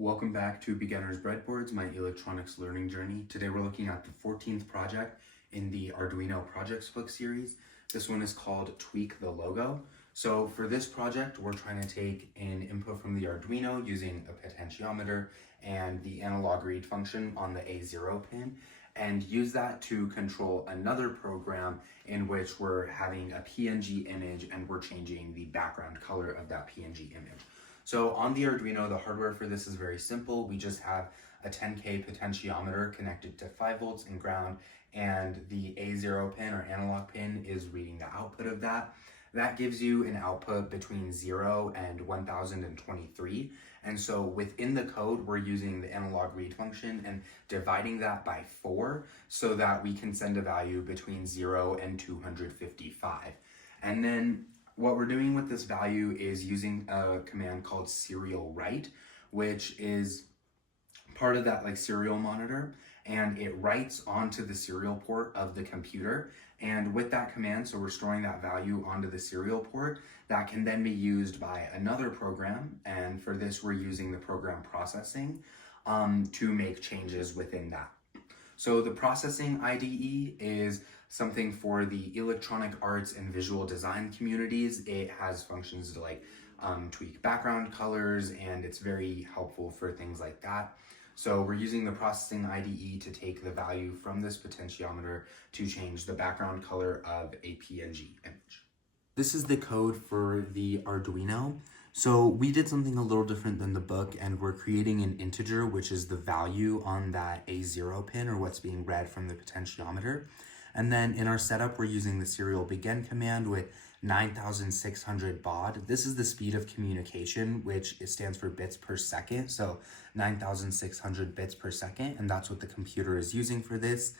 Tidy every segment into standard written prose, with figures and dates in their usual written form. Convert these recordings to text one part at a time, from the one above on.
Welcome back to Beginner's Breadboards, my electronics learning journey. Today we're looking at the 14th project in the Arduino projects book series. This one is called Tweak the Logo. So for this project, we're trying to take an input from the Arduino using a potentiometer and the analogRead function on the A0 pin and use that to control another program in which we're having a PNG image and we're changing the background color of that PNG image. So on the Arduino, the hardware for this is very simple. We just have a 10K potentiometer connected to 5 volts and ground, and the A0 pin or analog pin is reading the output of that. That gives you an output between 0 and 1023. And so within the code, we're using the analogRead function and dividing that by 4 so that we can send a value between 0 and 255. And then what we're doing with this value is using a command called Serial.write, which is part of that serial monitor, and it writes onto the serial port of the computer. And with that command, so we're storing that value onto the serial port that can then be used by another program. And for this, we're using the program processing to make changes within that. So the processing IDE is something for the electronic arts and visual design communities. It has functions to tweak background colors, and it's very helpful for things like that. So we're using the processing IDE to take the value from this potentiometer to change the background color of a PNG image. This is the code for the Arduino. So we did something a little different than the book, and we're creating an integer, which is the value on that A0 pin or what's being read from the potentiometer. And then in our setup, we're using the Serial.begin command with 9600 baud. This is the speed of communication, which stands for bits per second. So 9600 bits per second, and that's what the computer is using for this.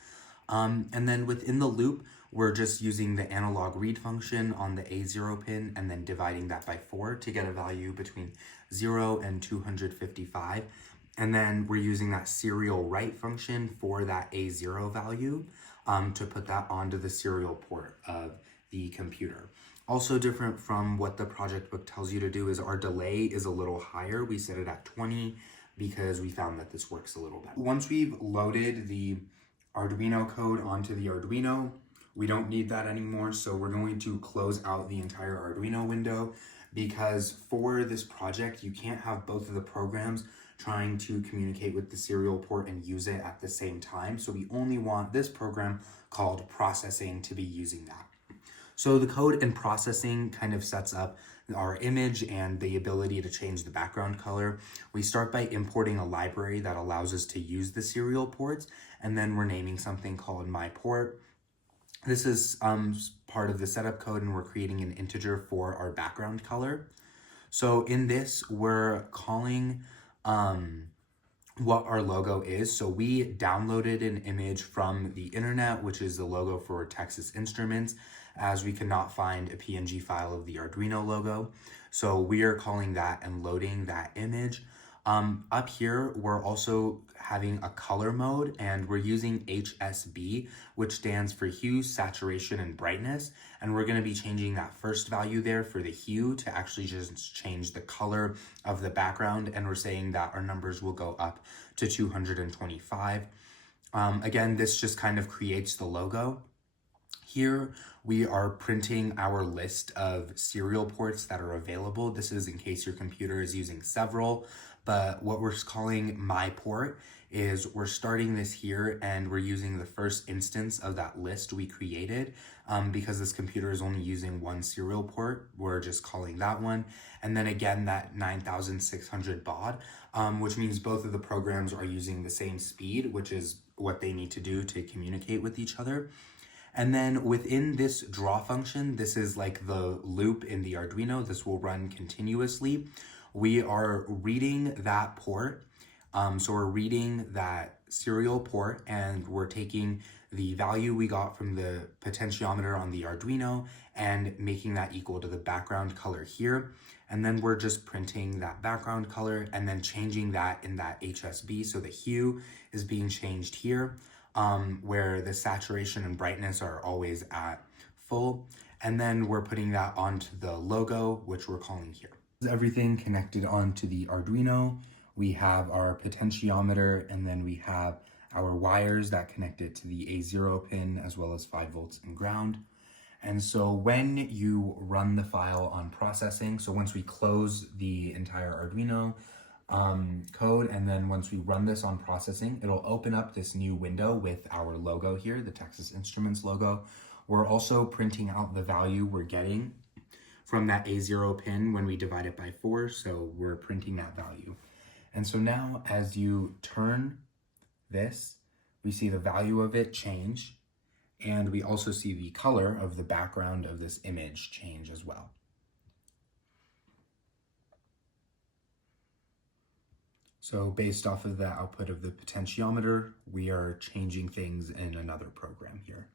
And then within the loop, we're just using the analogRead function on the A0 pin and then dividing that by 4 to get a value between 0 and 255. And then we're using that Serial.write function for that A0 value to put that onto the serial port of the computer. Also different from what the project book tells you to do is our delay is a little higher. We set it at 20 because we found that this works a little better. Once we've loaded the Arduino code onto the Arduino, we don't need that anymore. So we're going to close out the entire Arduino window because for this project, you can't have both of the programs trying to communicate with the serial port and use it at the same time. So we only want this program called processing to be using that. So the code and processing kind of sets up our image and the ability to change the background color. We start by importing a library that allows us to use the serial ports, and then we're naming something called myPort. This is part of the setup code, and we're creating an integer for our background color. So in this, we're calling what our logo is. So we downloaded an image from the internet, which is the logo for Texas Instruments, as we could not find a PNG file of the Arduino logo. So we are calling that and loading that image. Up here, we're also having a color mode, and we're using HSB, which stands for hue, saturation, and brightness. And we're going to be changing that first value there for the hue to actually just change the color of the background. And we're saying that our numbers will go up to 225. Again, this just kind of creates the logo. Here, we are printing our list of serial ports that are available. This is in case your computer is using several, but what we're calling myPort is we're starting this here and we're using the first instance of that list we created. Because this computer is only using one serial port, we're just calling that one. And then again, that 9600 baud, which means both of the programs are using the same speed, which is what they need to do to communicate with each other. And then within this draw function, this is like the loop in the Arduino. This will run continuously. We are reading that port. So we're reading that serial port, and we're taking the value we got from the potentiometer on the Arduino and making that equal to the background color here. And then we're just printing that background color and then changing that in that HSB. So the hue is being changed here, where the saturation and brightness are always at full. And then we're putting that onto the logo, which we're calling here. Everything connected onto the Arduino. we have our potentiometer, and then we have our wires that connect it to the A0 pin, as well as 5 volts and ground. And so when you run the file on processing, so once we close the entire Arduino code, and then once we run this on processing, it'll open up this new window with our logo here, the Texas Instruments logo. We're also printing out the value we're getting from that A0 pin when we divide it by 4, so we're printing that value. And so now as you turn this, we see the value of it change, and we also see the color of the background of this image change as well. So based off of the output of the potentiometer, we are changing things in another program here.